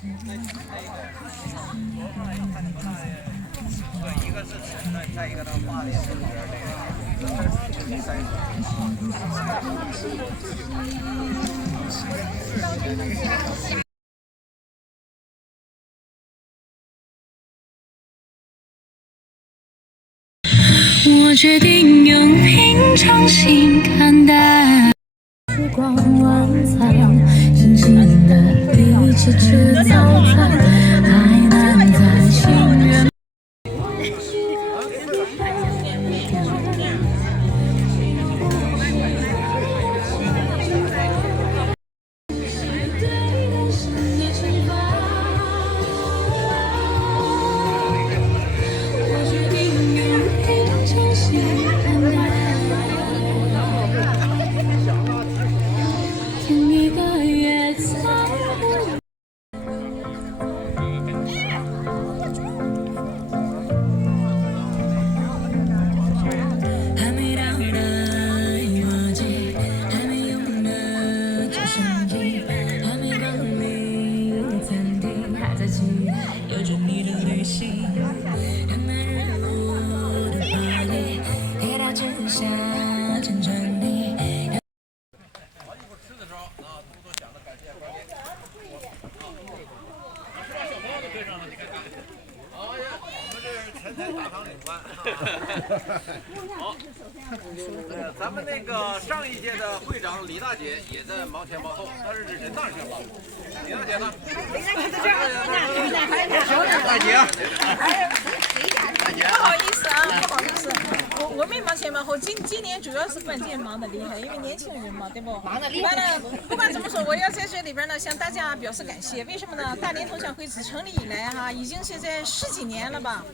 对，一个是吃的，再一个它画的也是里边这个塞我决定用平常心看待。时光晚餐，新鲜的一起吃早餐，还能在心愿。我决定用平常心看待。听一个月才。还没到的墨迹，还没用的直升机，还没光临餐厅，还在期待有着你的旅行。人们人物的巴黎，铁塔之下见证你。吃的时候啊，多想着感谢关键。好呀，我们这是前台大堂领班。好，咱们那个上一届的会长李大姐也在忙前忙后，但是人那儿去了。李大姐呢？李大姐在这儿。大姐。不好意思啊，不好意思，我没忙前忙后，今年主要是关键忙得厉害，因为年轻人嘛，对不？忙得厉害。完了，不管怎么说，我要在这里边呢向大家表示感谢。为什么呢？大连同乡会自成立以来哈，已经现在10几年了吧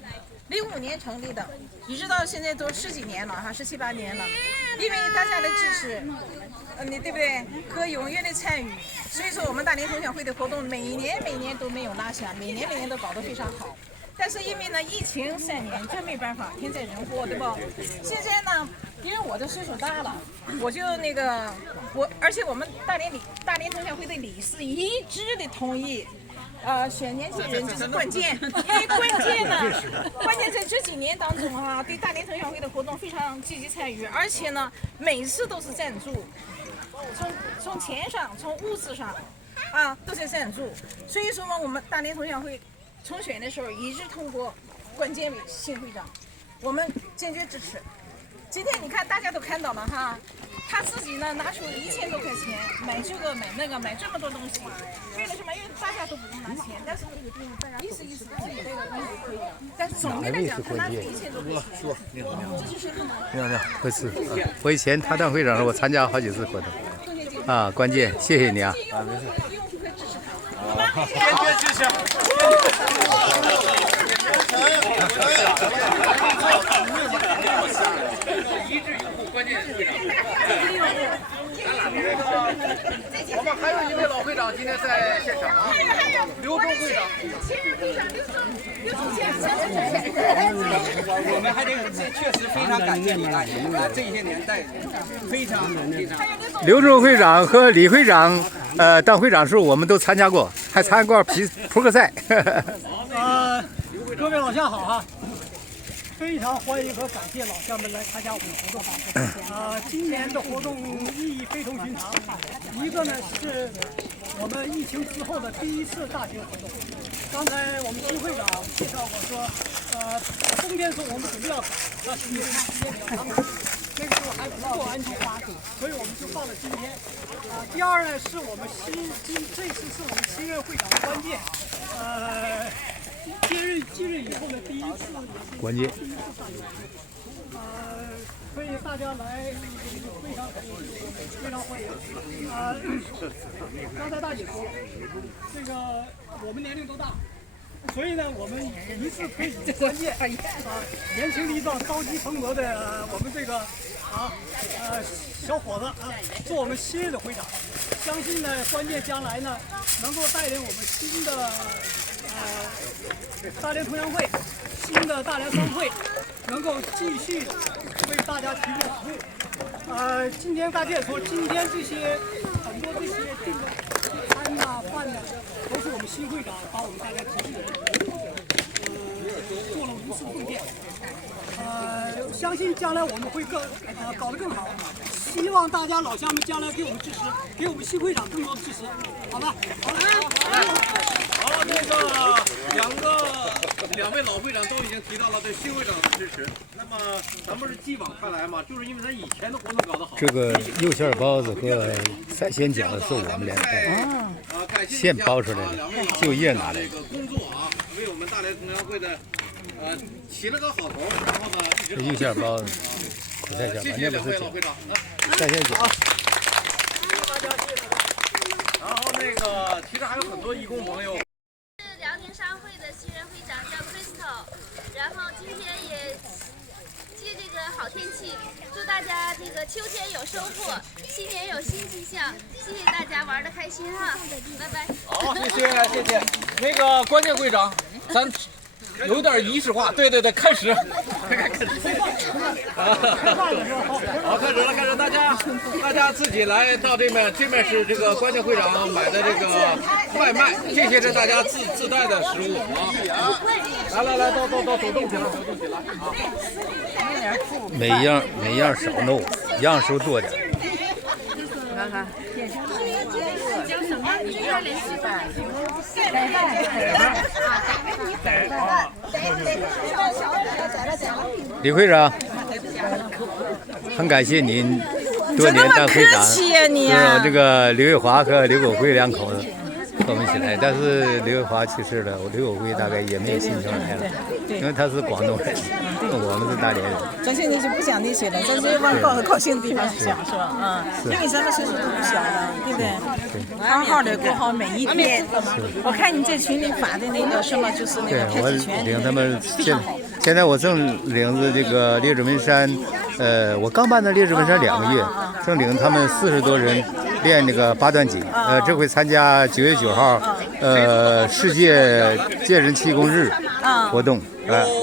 ，05年成立的，一直到现在都10几年了哈，17、18年了。因为大家的支持，你对不对？和踊跃的参与，所以说我们大连同乡会的活动每年都没有落下，每年都搞得非常好。但是因为呢，疫情3年，真没办法，天灾人祸，对不？现在呢，因为我的岁数大了，我就而且我们大连同乡会的理事一致的同意，选年轻人就是关键，因为关键在这几年当中哈，对大连同乡会的活动非常积极参与，而且呢，每次都是赞助，从钱上，从物质上，都在赞助，所以说嘛，我们大连同乡会。重选的时候一致通过关键为新会长，我们坚决支持。今天你看大家都看到了哈，他自己呢拿出1000多块钱买这个买那个买这么多东西，为了什么？因为大家都不用拿钱，但是意思自己这个东西可以。但是总的来讲，他拿出1000多块钱，这就是什么？会是我以前他当会长时，我参加好几次活动。啊，关键，谢谢你啊。没事。坚决支持。一致拥护关键会长。我们还有一位老会长今天在现场啊，刘忠会长。我们还得确实非常感谢李大姐这些年代非常。刘忠会长和李会长，当会长时候我们都参加过，还参加过扑克赛。各位老乡好啊！非常欢迎和感谢老乡们来参加我们的活动。今年的活动意义非同寻常。一个呢是我们疫情之后的第一次大型活动。刚才我们新会长介绍过说，冬天时候我们准备要搞，那时间比较长，那个时候还不够安全，所以我们就放了今天。第二呢是我们这次是我们新任会长的关键。今日以后的第一次关键。所以大家来非常欢迎。刚才大姐说了，这个我们年龄都大，所以呢，我们一次推举关键年轻力壮、朝气蓬勃的我们这个小伙子做我们新任的会长。相信呢，关键将来呢，能够带领我们新的大连同乡会、新的大连商会，能够继续为大家提供服务。今天大家也说，今天这些很多这些订的餐呐、饭呐，都是我们新会长把我们大家支持，做了无私奉献。相信将来我们会搞得更好。希望大家老乡们将来给我们支持，给我们新会长更多的支持，好吧？好了。好，那个两位老会长都已经提到了对新会长的支持。那么咱们是继往快来嘛，就是因为咱以前的活动搞得好。这个肉馅包子和三鲜饺子是我们俩现包出来的，就业拿来的。这个工作啊，为我们大连同乡会的起了个好头，然后呢一直肉馅包子、苦菜馅，谢谢两那不是饺，位老会长。三鲜饺。然后那个其实还有很多义工朋友。是辽宁商会的新任会长叫 Crystal， 然后今天也借这个好天气，祝大家这个秋天有收获，新年有新气象，谢谢大家玩得开心哈，拜拜。好，谢谢。那个关键会长，咱有点仪式化，对，开始。好，开始，大家自己来到这面是这个关键会长买的这个外卖，这些是大家自带的食物啊。来，都走动起来啊！每样少弄，样数多点。看看，叫什么？李会长，很感谢您多年当会长，是这个刘月华和刘国辉两口子和我们一起来，但是刘月华去世了，刘国辉大概也没有心情来了，因为他是广东人，我们是大连人。这些你就不讲那些了，这是往高兴的地方去讲，是吧？因为咱们岁数都不小了，对不对？好好的过好每一天。我看你在群里发的那个什么，就是那个太极拳，领他们现在我正领着这个列治文山，我刚搬到列治文山2个月，正领他们40多人练那个8段锦，这回参加9月9号，世界健身气功日活动，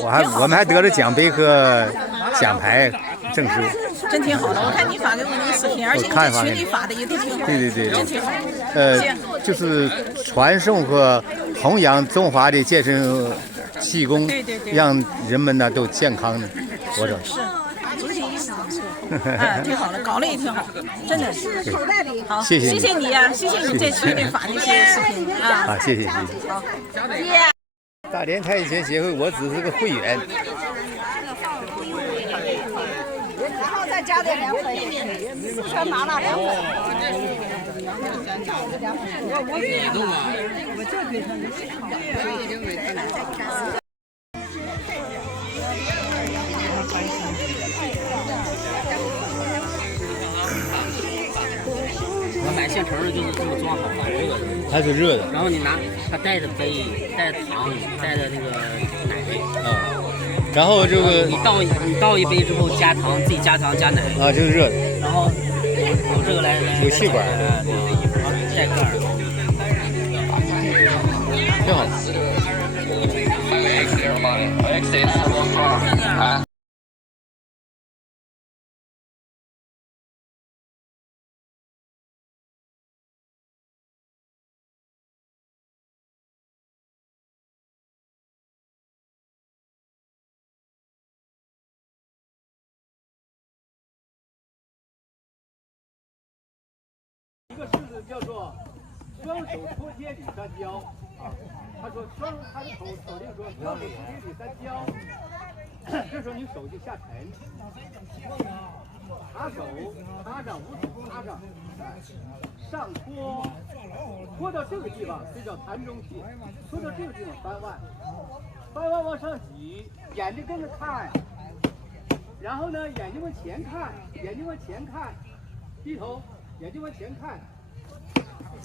我们还得了奖杯和奖牌证书。真挺好的，我看你发给我那个视频，而且你在群里发的也都挺好。对，真挺好。就是传送和弘扬中华的健身气功，对，让人们呢都健康活着。是，主体意识不错，挺好的，搞得也挺好，真的是。好，谢谢你呀，谢谢你在群里发那些视频啊。好，谢谢。好，大连太极拳协会，我只是个会员。然后再加点凉粉，全麻辣凉粉。我买现成的，就是这么装好，热的。它是热的。然后你拿它带着杯，带着糖，带着那个奶。然后这个你倒一杯之后加糖，自己加糖加奶。就是热的。然后有这个来有气管，然后带盖儿，挺好。一个式子叫做双手托肩捋三焦啊，他的口令说双手托肩捋三焦，这时候你手就下沉，插手插上五指插上，上托到这个地方，这叫膻中气，托到这个地方翻腕往上挤，眼睛跟着看，然后呢眼睛往前看，低头。眼睛往前看，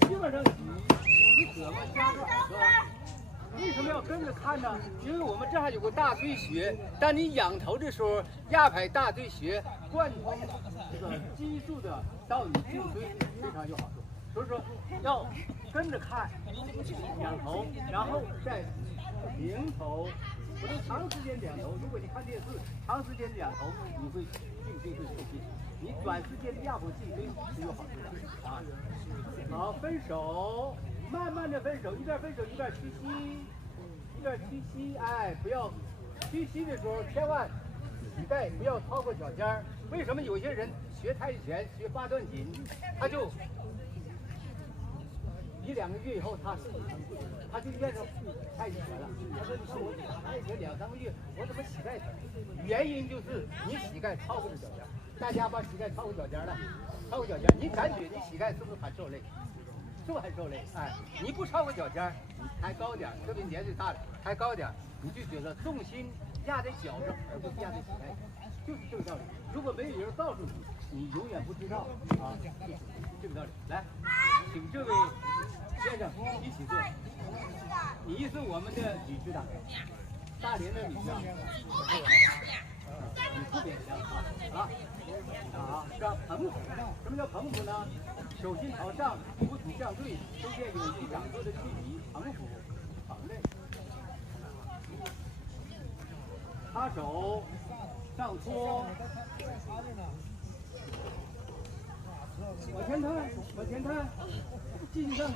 基本上死者嘛加个耳朵。为什么要跟着看呢？因为我们这还有个大椎穴，当你仰头的时候，压排大椎穴，贯通这个激素的到你颈椎，非常有好处。所以说要跟着看，仰头，然后再平头。不能长时间仰头，如果你看电视，长时间仰头，你会颈椎会受劲。你短时间压迫颈椎是有好处的啊。好，分手，慢慢的分手，一边分手一边屈膝，一边屈膝，哎，不要屈膝的时候千万膝盖不要超过脚尖儿。为什么有些人学太极拳学八段锦，他就1-2个月以后他就练成太极拳了。他说：“你看我打太极拳2-3个月，我怎么膝盖疼？原因就是你膝盖超过了脚尖。大家把膝盖超过脚尖了，超过脚尖，你感觉你膝盖是不是很受累？是不是很受累？哎，你不超过脚尖，你抬高点，特别年纪大了抬高点，你就觉得重心压在脚上，而不是压在膝盖上，就是这个道理。如果没有人告诉你，你永远不知道啊，就是这个道理。来，请这位先生一起坐。你是我们的理事长，大连的理事长。你不勉强啊，是吧？捧腹，什么叫捧腹呢？手心朝上，五体相对，中间有一掌舵的距离，捧腹，捧的。插手上托，往前探，往前探，进上举。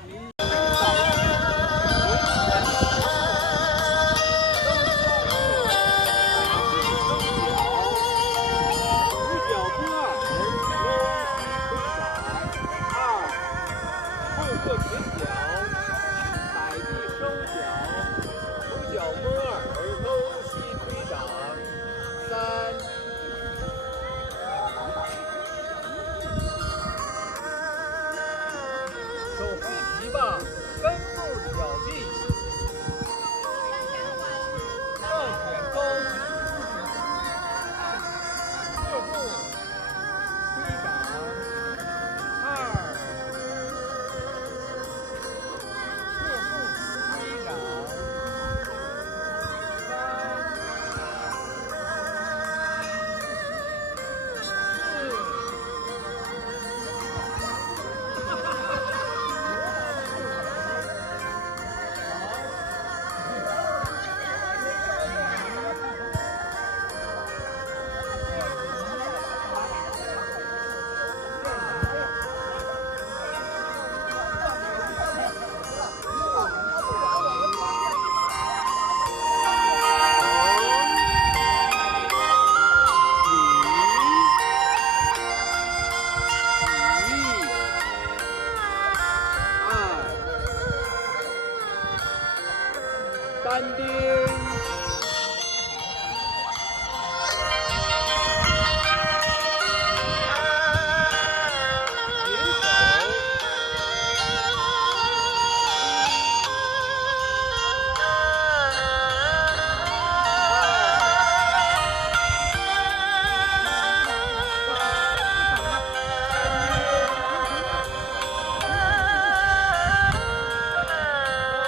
单丁。